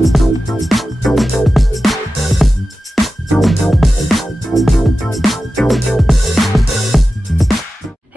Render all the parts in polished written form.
Hey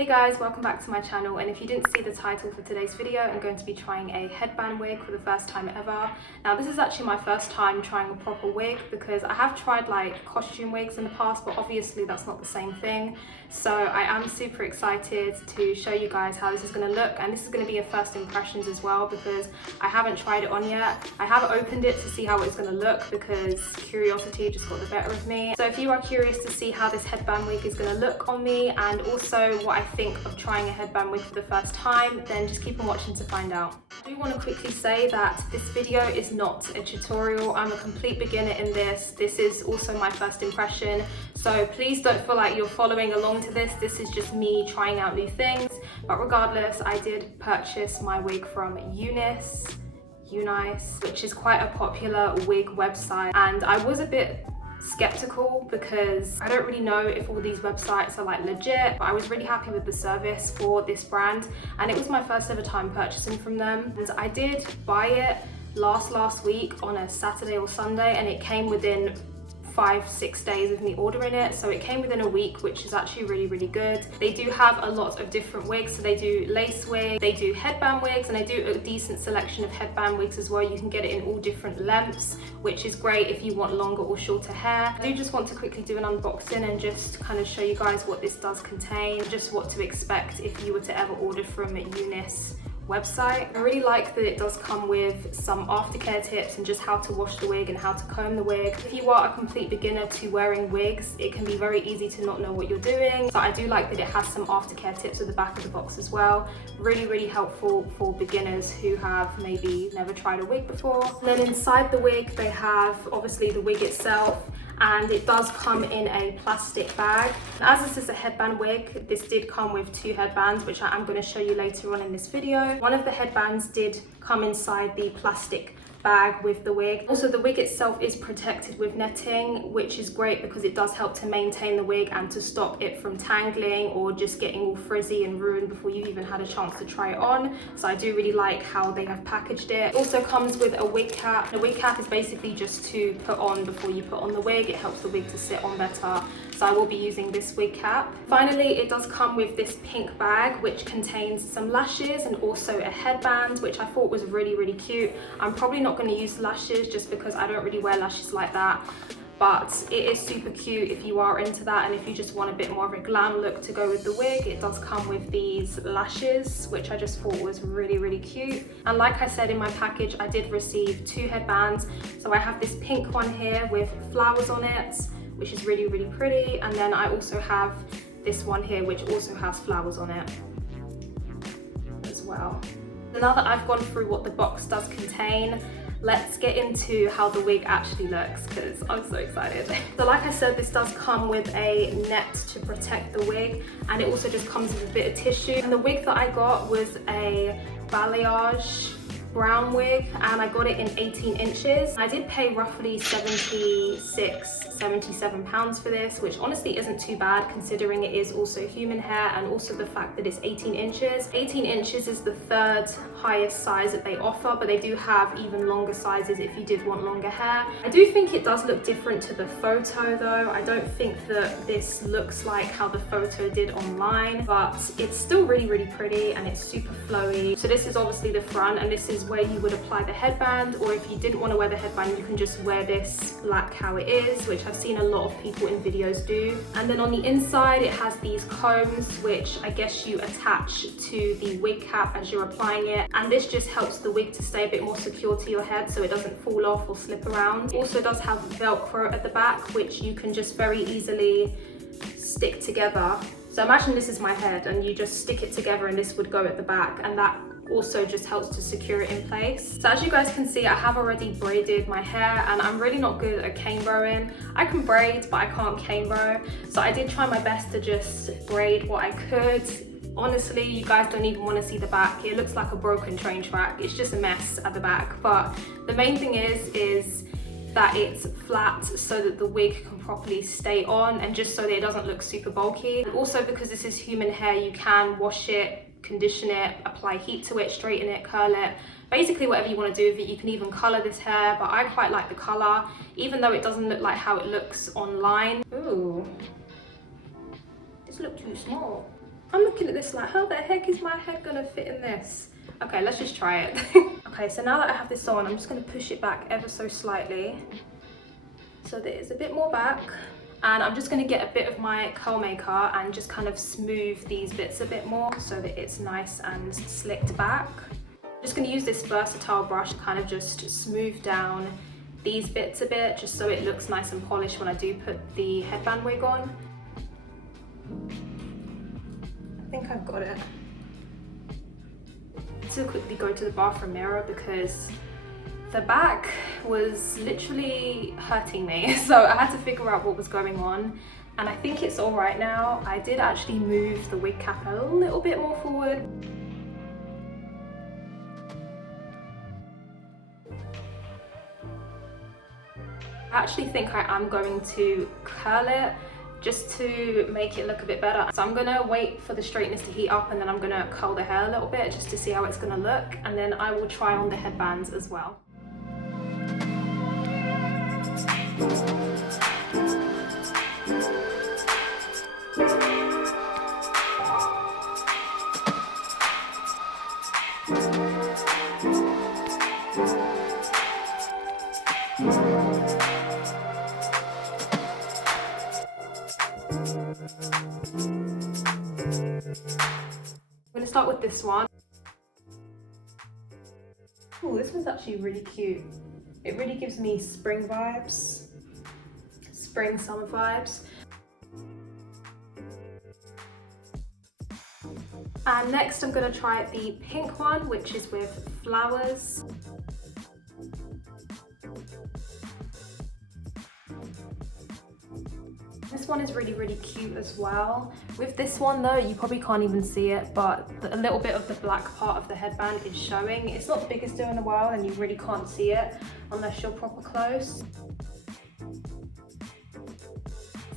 guys, welcome back to my channel, and if you didn't see the title for today's video, I'm going to be trying a headband wig for the first time ever. Now this is actually my first time trying a proper wig because I have tried like costume wigs in the past, but obviously that's not the same thing. So I am super excited to show you guys how this is going to look, and this is going to be a first impressions as well because I haven't tried it on yet. I have opened it to see how it's going to look because curiosity just got the better of me. So if you are curious to see how this headband wig is going to look on me and also what I think of trying a headband wig for the first time, then just keep on watching to find out. I do want to quickly say that this video is not a tutorial. I'm a complete beginner in this. This is also my first impression, so please don't feel like you're following along to this. This is just me trying out new things. But regardless, I did purchase my wig from UNice, which is quite a popular wig website, and I was a bit skeptical because I don't really know if all these websites are like legit, but I was really happy with the service for this brand, and it was my first ever time purchasing from them. And I did buy it last week on a Saturday or Sunday, and it came within 5-6 days of me ordering it, so it came within a week, which is actually really good. They do have a lot of different wigs, so they do lace wigs, they do headband wigs, and they do a decent selection of headband wigs as well. You can get it in all different lengths, which is great if you want longer or shorter hair. I do just want to quickly do an unboxing and just kind of show you guys what this does contain, just what to expect if you were to ever order from UNice website. I really like that it does come with some aftercare tips and just how to wash the wig and how to comb the wig. If you are a complete beginner to wearing wigs, it can be very easy to not know what you're doing. So I do like that it has some aftercare tips at the back of the box as well. Really helpful for beginners who have maybe never tried a wig before. And then inside the wig they have obviously the wig itself, and it does come in a plastic bag. As this is a headband wig, this did come with 2 headbands, which I am going to show you later on in this video. One of the headbands did come inside the plastic bag with the wig. Also, the wig itself is protected with netting, which is great because it does help to maintain the wig and to stop it from tangling or just getting all frizzy and ruined before you even had a chance to try it on. So I do really like how they have packaged it. It also comes with a wig cap. The wig cap is basically just to put on before you put on the wig. It helps the wig to sit on better. So I will be using this wig cap. Finally, it does come with this pink bag, which contains some lashes and also a headband, which I thought was really cute. I'm probably not going to use lashes just because I don't really wear lashes like that, but it is super cute if you are into that, and if you just want a bit more of a glam look to go with the wig. It does come with these lashes, which I just thought was really cute. And like I said in my package, I did receive 2 headbands. So I have this pink one here with flowers on it, which is really pretty, and then I also have this one here which also has flowers on it as well. So now that I've gone through what the box does contain, let's get into how the wig actually looks because I'm so excited. So like I said, this does come with a net to protect the wig, and it also just comes with a bit of tissue. And the wig that I got was a balayage brown wig, and I got it in 18 inches. I did pay roughly £77 for this, which honestly isn't too bad considering it is also human hair, and also the fact that it's 18 inches. 18 inches is the 3rd highest size that they offer, but they do have even longer sizes if you did want longer hair. I do think it does look different to the photo though. I don't think that this looks like how the photo did online, but it's still really pretty and it's super flowy. So this is obviously the front, and this is where you would apply the headband, or if you didn't want to wear the headband, you can just wear this like how it is, which I've seen a lot of people in videos do. And then on the inside it has these combs, which I guess you attach to the wig cap as you're applying it, and this just helps the wig to stay a bit more secure to your head so it doesn't fall off or slip around. It also does have Velcro at the back, which you can just very easily stick together. So imagine this is my head and you just stick it together and this would go at the back, and that also just helps to secure it in place. So as you guys can see, I have already braided my hair, and I'm really not good at cane bowing. I can braid, but I can't cane bow. So I did try my best to just braid what I could. Honestly, you guys don't even want to see the back. It looks like a broken train track. It's just a mess at the back. But the main thing is that it's flat so that the wig can properly stay on, and just so that it doesn't look super bulky. Also, because this is human hair, you can wash it condition it, apply heat to it, straighten it, curl it, basically whatever you want to do with it. You can even color this hair, but I quite like the color, even though it doesn't look like how it looks online. Ooh, this looks too small. I'm looking at this like, how the heck is my head gonna fit in this? Okay, let's just try it. Okay, so now that I have this on, I'm just gonna push it back ever so slightly so that it's a bit more back. And I'm just gonna get a bit of my curl maker and just kind of smooth these bits a bit more so that it's nice and slicked back. I'm just gonna use this versatile brush to kind of just smooth down these bits a bit, just so it looks nice and polished when I do put the headband wig on. I think I've got it. To quickly go to the bathroom mirror because the back was literally hurting me, so I had to figure out what was going on, and I think it's all right now. I did actually move the wig cap a little bit more forward. I actually think I am going to curl it just to make it look a bit better. So I'm gonna wait for the straightness to heat up, and then I'm gonna curl the hair a little bit just to see how it's gonna look, and then I will try on the headbands as well. I'm gonna start with this one. Oh, this one's actually really cute. It really gives me spring vibes, spring summer vibes. And next I'm gonna try the pink one, which is with flowers. This one is really, really cute as well. With this one though, you probably can't even see it, but a little bit of the black part of the headband is showing. It's not the biggest deal in the world and you really can't see it unless you're proper close.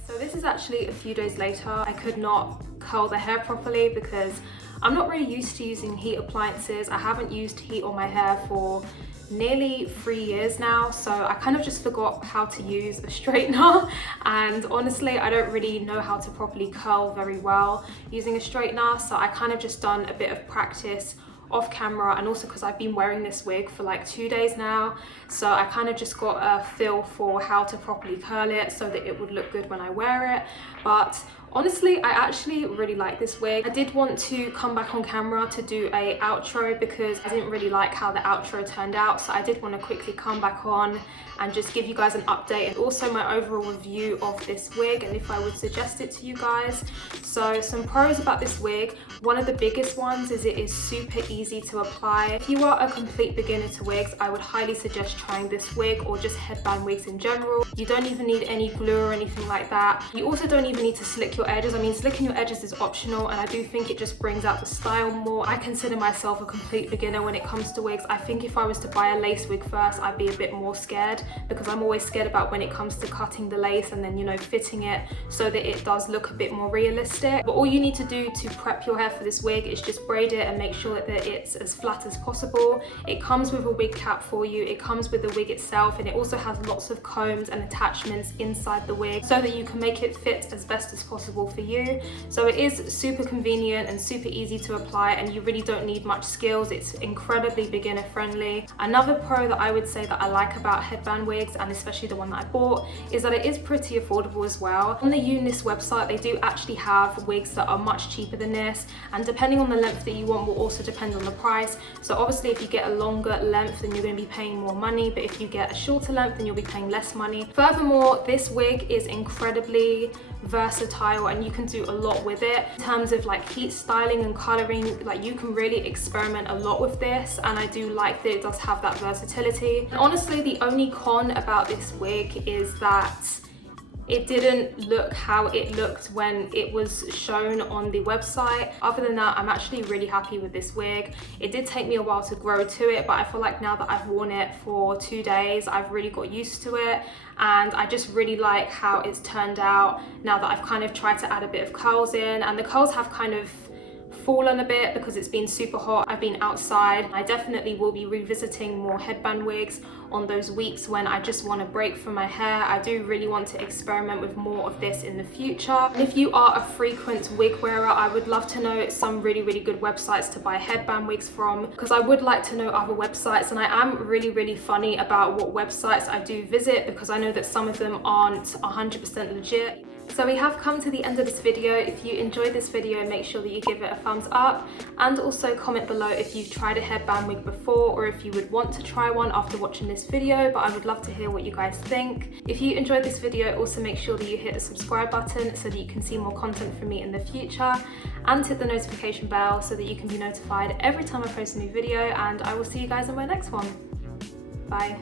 So this is actually a few days later. I could not curl the hair properly because I'm not really used to using heat appliances. I haven't used heat on my hair for nearly 3 years now, so I kind of just forgot how to use a straightener, and honestly I don't really know how to properly curl very well using a straightener, so I kind of just done a bit of practice off camera, and also because I've been wearing this wig for like 2 days now, so I kind of just got a feel for how to properly curl it so that it would look good when I wear it. But honestly, I actually really like this wig. I did want to come back on camera to do a outro because I didn't really like how the outro turned out, so I did want to quickly come back on and just give you guys an update and also my overall review of this wig and if I would suggest it to you guys. So some pros about this wig. One of the biggest ones is it is super easy to apply. If you are a complete beginner to wigs, I would highly suggest trying this wig or just headband wigs in general. You don't even need any glue or anything like that. You also don't even need to slick your edges. I mean, slicking your edges is optional, and I do think it just brings out the style more. I consider myself a complete beginner when it comes to wigs. I think if I was to buy a lace wig first, I'd be a bit more scared because I'm always scared about when it comes to cutting the lace and then, you know, fitting it so that it does look a bit more realistic. But all you need to do to prep your hair for this wig is just braid it and make sure that it's as flat as possible. It comes with a wig cap for you, it comes with the wig itself, and it also has lots of combs and attachments inside the wig so that you can make it fit as best as possible for you. So it is super convenient and super easy to apply, and you really don't need much skills. It's incredibly beginner friendly. Another pro that I would say that I like about headband wigs, and especially the one that I bought, is that it is pretty affordable as well. On the UNice website, they do actually have wigs that are much cheaper than this, and depending on the length that you want will also depend on the price. So obviously if you get a longer length, then you're going to be paying more money, but if you get a shorter length, then you'll be paying less money. Furthermore, this wig is incredibly versatile and you can do a lot with it in terms of like heat styling and coloring. Like, you can really experiment a lot with this, and I do like that it does have that versatility. And honestly, the only con about this wig is that it didn't look how it looked when it was shown on the website. Other than that, I'm actually really happy with this wig. It did take me a while to grow to it, but I feel like now that I've worn it for 2 days, I've really got used to it, and I just really like how it's turned out now that I've kind of tried to add a bit of curls in, and the curls have kind of fallen a bit because it's been super hot. I've been outside. I definitely will be revisiting more headband wigs on those weeks when I just want a break from my hair. I do really want to experiment with more of this in the future. And if you are a frequent wig wearer, I would love to know some really good websites to buy headband wigs from, because I would like to know other websites, and I am really funny about what websites I do visit, because I know that some of them aren't 100% legit. So we have come to the end of this video. If you enjoyed this video, make sure that you give it a thumbs up, and also comment below if you've tried a headband wig before, or if you would want to try one after watching this video. But I would love to hear what you guys think. If you enjoyed this video, also make sure that you hit the subscribe button so that you can see more content from me in the future, and hit the notification bell so that you can be notified every time I post a new video. And I will see you guys in my next one. Bye.